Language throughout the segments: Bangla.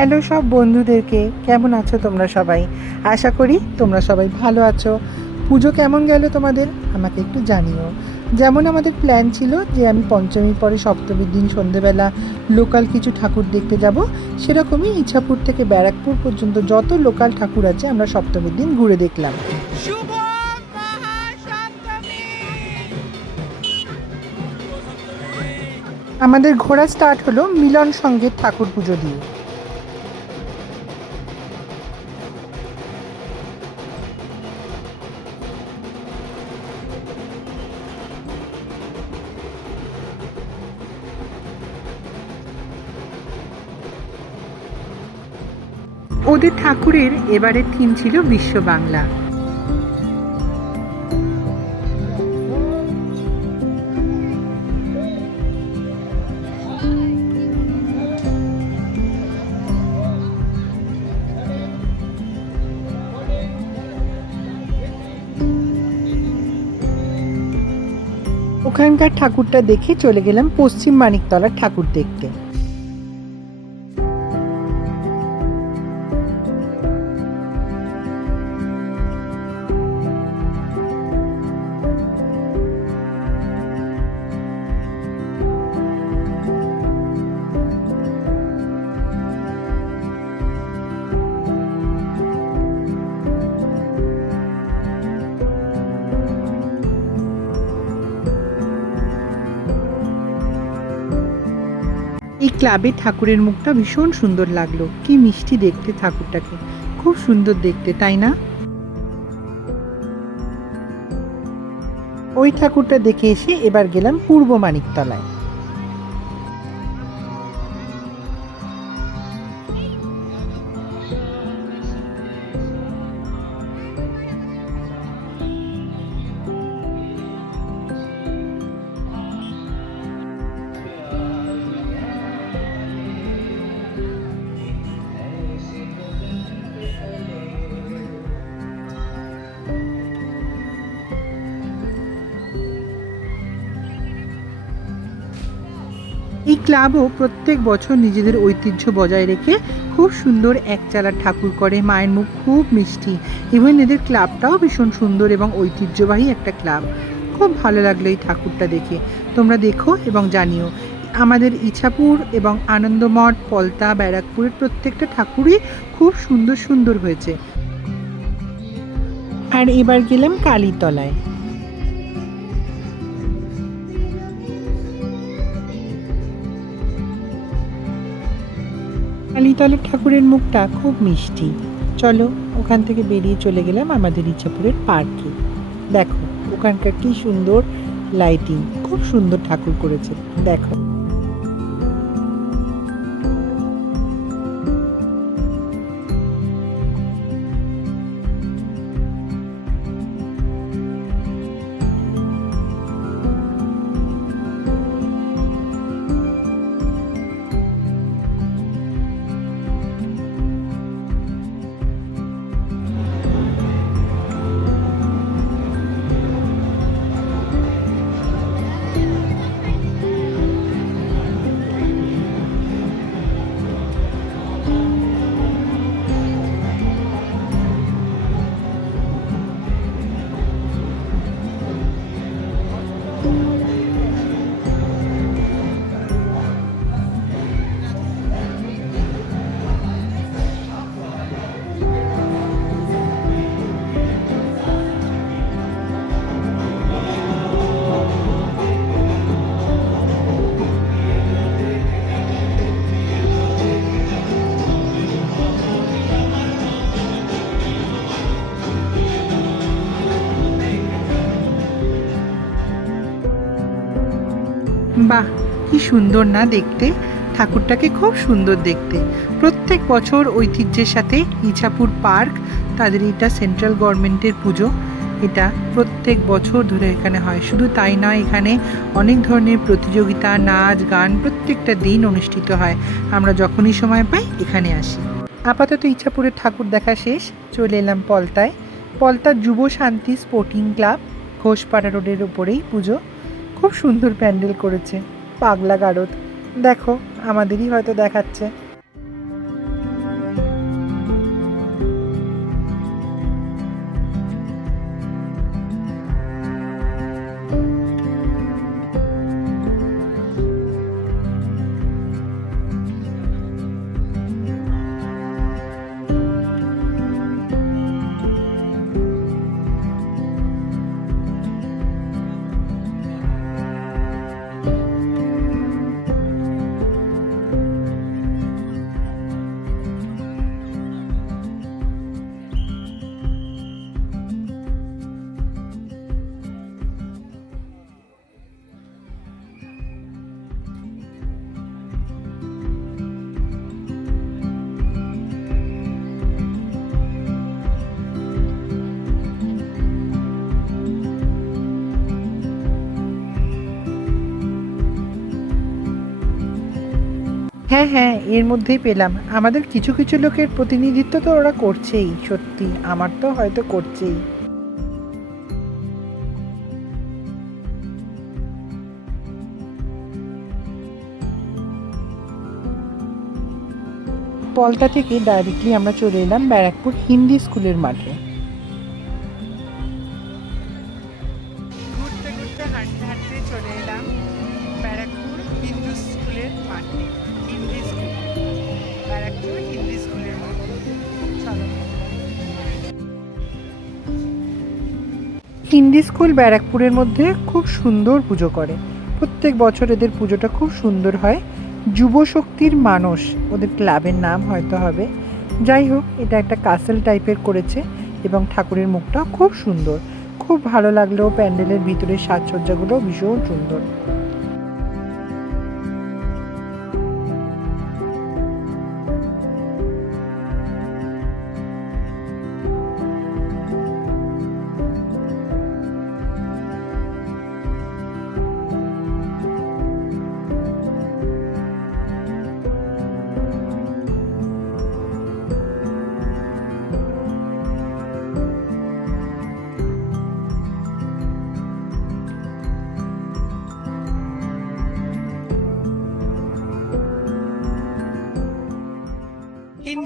হ্যালো সব বন্ধুদেরকে কেমন আছো তোমরা সবাই? আশা করি তোমরা সবাই ভালো আছো। পুজো কেমন গেল তোমাদের? আমাকে একটু জানিও। যেমন আমাদের প্ল্যান ছিল যে আমি পঞ্চমীর পরে সপ্তমীর দিন সন্ধেবেলা লোকাল কিছু ঠাকুর দেখতে যাব সেরকমই ইছাপুর থেকে ব্যারাকপুর পর্যন্ত যত লোকাল ঠাকুর আছে আমরা সপ্তমীর দিন ঘুরে দেখলাম। আমাদের ঘোরা স্টার্ট হলো মিলন সঙ্গের ঠাকুর পুজো দিয়ে। ওদের ঠাকুরের এবারের থিম ছিল বিশ্ব বাংলা। ওখানকার ঠাকুরটা দেখে চলে গেলাম পশ্চিম মানিকতলার ঠাকুর দেখতে। এই ক্লাবে ঠাকুরের মুখটা ভীষণ সুন্দর লাগল। কি মিষ্টি দেখতে ঠাকুরটাকে। খুব সুন্দর দেখতে, তাই না? ওই ঠাকুরটা দেখে এসে এবার গেলাম পূর্ব মানিকতলায়। ক্লাবও প্রত্যেক বছর নিজেদের ঐতিহ্য বজায় রেখে খুব সুন্দর এক একচালা ঠাকুর করে, মায়ের মুখ খুব মিষ্টি। ইভেন এদের ক্লাবটাও ভীষণ সুন্দর এবং ঐতিহ্যবাহী একটা ক্লাব। খুব ভালো লাগল এই ঠাকুরটা দেখে। তোমরা দেখো এবং জানিও। আমাদের ইছাপুর এবং আনন্দমঠ, পলতা, ব্যারাকপুরের প্রত্যেকটা ঠাকুরই খুব সুন্দর সুন্দর হয়েছে। আর এবার গেলাম কালীতলায়। কালীতলের ঠাকুরের মুখটা খুব মিষ্টি। চলো, ওখান থেকে বেরিয়ে চলে গেলাম আমাদের ইচ্ছাপুরের পার্কে। দেখো, ওখানকার কি সুন্দর লাইটিং খুব সুন্দর ঠাকুর করেছে। দেখো। বাহ, কি সুন্দর না দেখতে। ঠাকুরটাকে খুব সুন্দর দেখতে। প্রত্যেক বছর ঐতিহ্যের সাথে ইছাপুর পার্ক, তাদের এটা সেন্ট্রাল গভর্নমেন্টের পুজো। এটা প্রত্যেক বছর ধরে এখানে হয়। শুধু তাই নয়, এখানে অনেক ধরনের প্রতিযোগিতা, নাচ, গান প্রত্যেকটা দিন অনুষ্ঠিত হয়। আমরা যখনই সময় পাই, এখানে আসি। আপাতত ইছাপুরের ঠাকুর দেখা শেষ। চলে এলাম পলতায়। পলতা যুব শান্তি স্পোর্টিং ক্লাব, ঘোষপাড়া রোডের ওপরেই পুজো। খুব সুন্দর প্যান্ডেল করেছে। পাগলা গারদ। দেখো আমাদেরই হয়তো দেখাচ্ছে। হ্যাঁ হ্যাঁ এর মধ্যেই পেলাম। আমাদের কিছু কিছু লোকের প্রতিনিধিত্ব তো ওরা করছেই, সত্যি। আমার তো হয়তো করছেই। পলতা থেকে ডাইরেক্টলি আমরা চলে এলাম ব্যারাকপুর হিন্দি স্কুলের মাঠে। স্কুল ব্যারাকপুরের মধ্যে খুব সুন্দর পুজো করে। প্রত্যেক বছর এদের পুজোটা খুব সুন্দর হয়। যুবশক্তির মানস, ওদের ক্লাবের নাম হয়তো হবে। যাই হোক, এটা একটা কাসেল টাইপের করেছে এবং ঠাকুরের মুখটা খুব সুন্দর। খুব ভালো লাগলেও প্যান্ডেলের ভিতরে সাজসজ্জাগুলো, ভীষণ সুন্দর।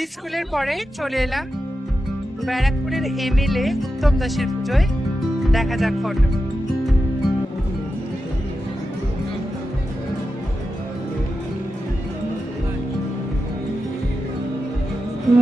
হিন্দি স্কুলের পরে চলে এলাম ব্যারাকপুরের এমএলএ উত্তম দাসের পুজোয়। দেখা যাক ফটো।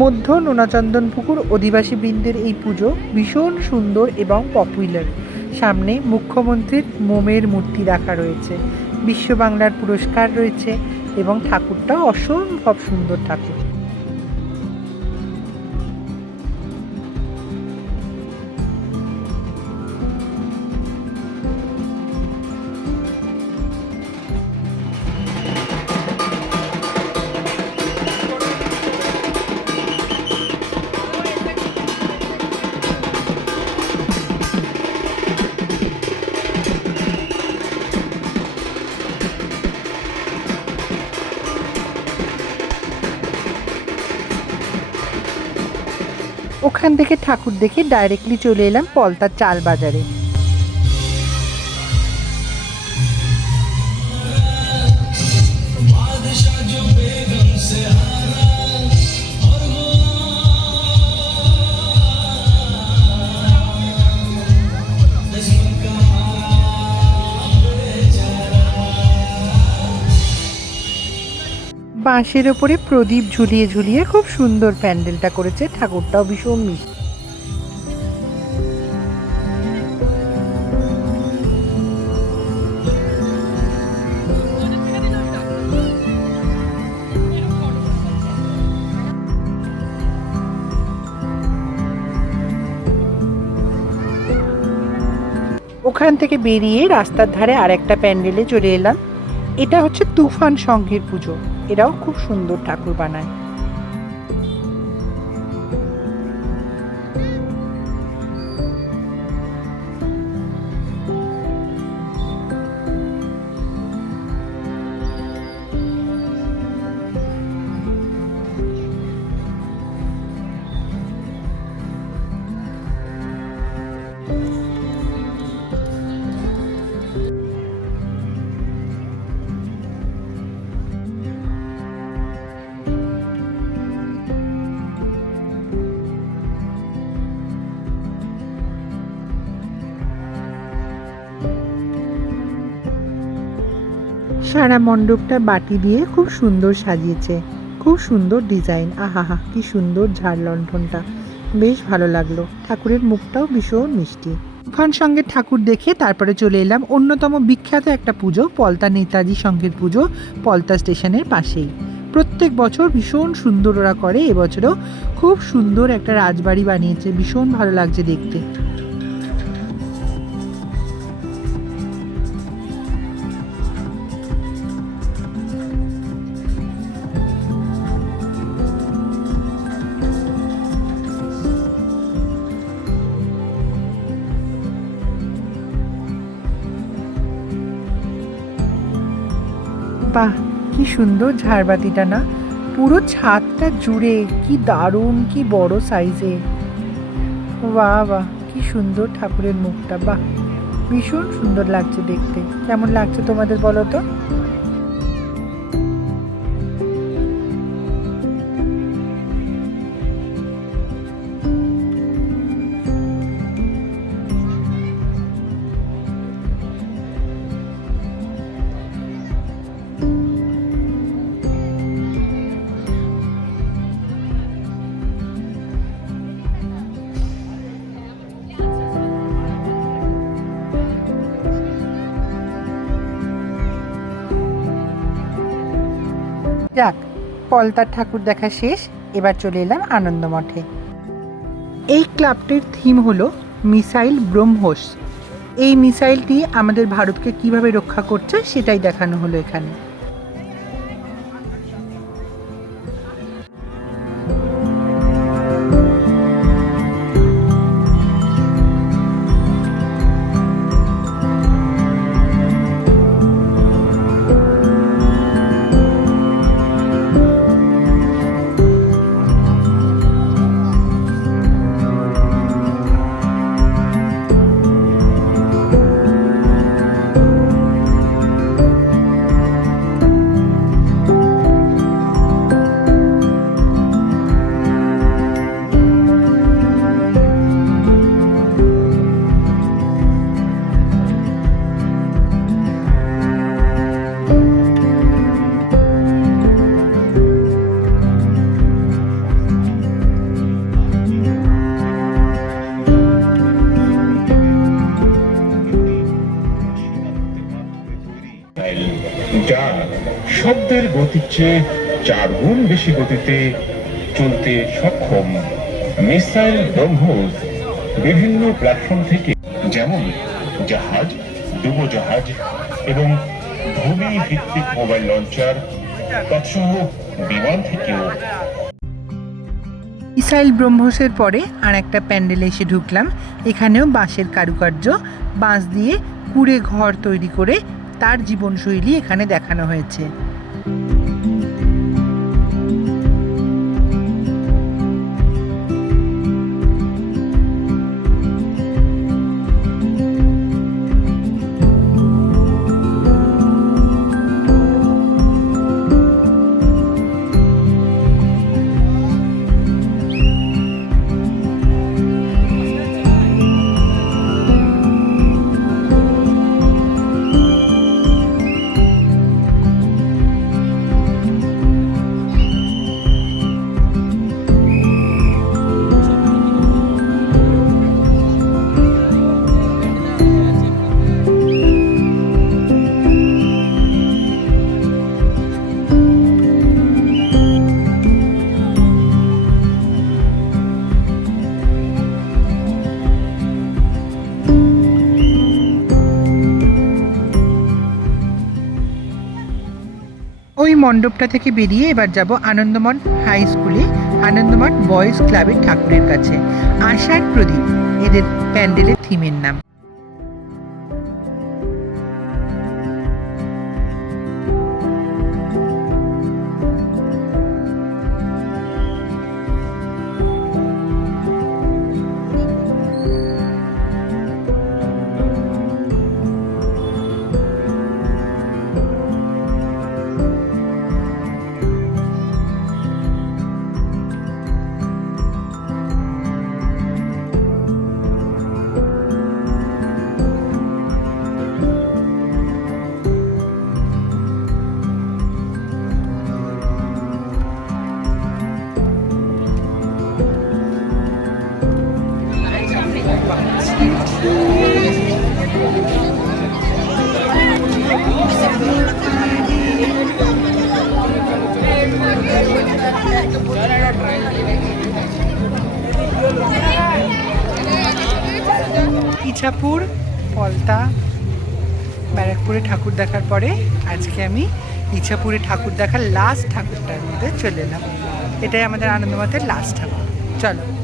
মধ্য নোনাচন্দন পুকুর অধিবাসী বৃন্দের এই পুজো ভীষণ সুন্দর এবং পপুলার সামনে মুখ্যমন্ত্রীর মোমের মূর্তি রাখা রয়েছে। বিশ্ব বাংলার পুরস্কার রয়েছে এবং ঠাকুরটা অসম্ভব সুন্দর ঠাকুর। ওখান থেকে ঠাকুর দেখে ডাইরেক্টলি চলে এলাম পলতার চাল বাজারে বাঁশের ওপরে প্রদীপ ঝুলিয়ে ঝুলিয়ে খুব সুন্দর প্যান্ডেলটা করেছে। ঠাকুরটাও ভীষণ মিষ্টি। ওখান থেকে বেরিয়ে রাস্তার ধারে আর একটা প্যান্ডেলে চলে এলাম। এটা হচ্ছে তুফান সংঘের পুজো। এরাও খুব সুন্দর ঠাকুর বানায়। সারা মণ্ডপটা বাটি দিয়ে খুব সুন্দর সাজিয়েছে। খুব সুন্দর ডিজাইন। আহাহা কি সুন্দর ঝাড় লণ্ঠনটা। বেশ ভালো লাগল। ঠাকুরের মুখটাও ভীষণ মিষ্টি। তুফান সঙ্গে ঠাকুর দেখে তারপরে চলে এলাম অন্যতম বিখ্যাত একটা পুজো, পলতা নেতাজি সঙ্গের পুজো, পলতা স্টেশনের পাশেই। প্রত্যেক বছর ভীষণ সুন্দর ওরা করে, এবছরও খুব সুন্দর একটা রাজবাড়ি বানিয়েছে। ভীষণ ভালো লাগছে দেখতে। বাহ কি সুন্দর ঝাড়বাতিটা না। পুরো ছাদটা জুড়ে, কি দারুণ, কি বড় সাইজে। বাহ বাহ, কি সুন্দর ঠাকুরের মুখটা, বাহ। ভীষণ সুন্দর লাগছে দেখতে। কেমন লাগছে তোমাদের বলো তো? যাক, পলতার ঠাকুর দেখা শেষ, এবার চলে এলাম আনন্দ মঠে। এই ক্লাবটির থিম হলো মিসাইল ব্রহ্মোস। এই মিসাইলটি আমাদের ভারতকে কীভাবে রক্ষা করছে সেটাই দেখানো হলো এখানে। চেয়ে চার গুণ বেশি গতিতে চলতে সক্ষম মিসাইল ব্রহ্মোস বিভিন্ন প্ল্যাটফর্ম থেকে, যেমন জাহাজ, ডুবোজাহাজ এবং ভূমি ভিত্তিক মোবাইল লঞ্চার তৎসহ বিমান থেকেও। মিসাইল ব্রহ্মসের পরে আর একটা প্যান্ডেলে এসে ঢুকলাম। এখানেও বাঁশের কারুকার্য, বাঁশ দিয়ে কুড়ে ঘর তৈরি করে তার জীবনশৈলী এখানে দেখানো হয়েছে। মণ্ডপটা থেকে বেরিয়ে এবার যাব আনন্দমঠ হাই স্কুলে, আনন্দমঠ বয়েজ ক্লাবের ঠাকুরের কাছে। আশার প্রদীপ, এদের প্যান্ডেলের থিমের নাম। ইছাপুর, পলতা, ব্যারাকপুরে ঠাকুর দেখার পরে আজকে আমি ইছাপুরে ঠাকুর দেখার লাস্ট ঠাকুরটার মধ্যে চলে এলাম। এটাই আমাদের আনন্দমতের লাস্ট ঠাকুর। চলো।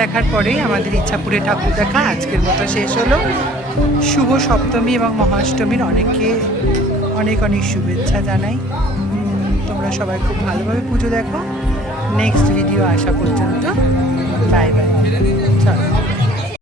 দেখার পরেই আমাদের ইচ্ছাপুরে ঠাকুর দেখা আজকের মতো শেষ হলো। শুভ সপ্তমী এবং মহাষ্টমীর অনেককে অনেক অনেক শুভেচ্ছা জানাই। তোমরা সবাই খুব ভালোভাবে পুজো দেখো। নেক্সট ভিডিও আসা পর্যন্ত বাই বাই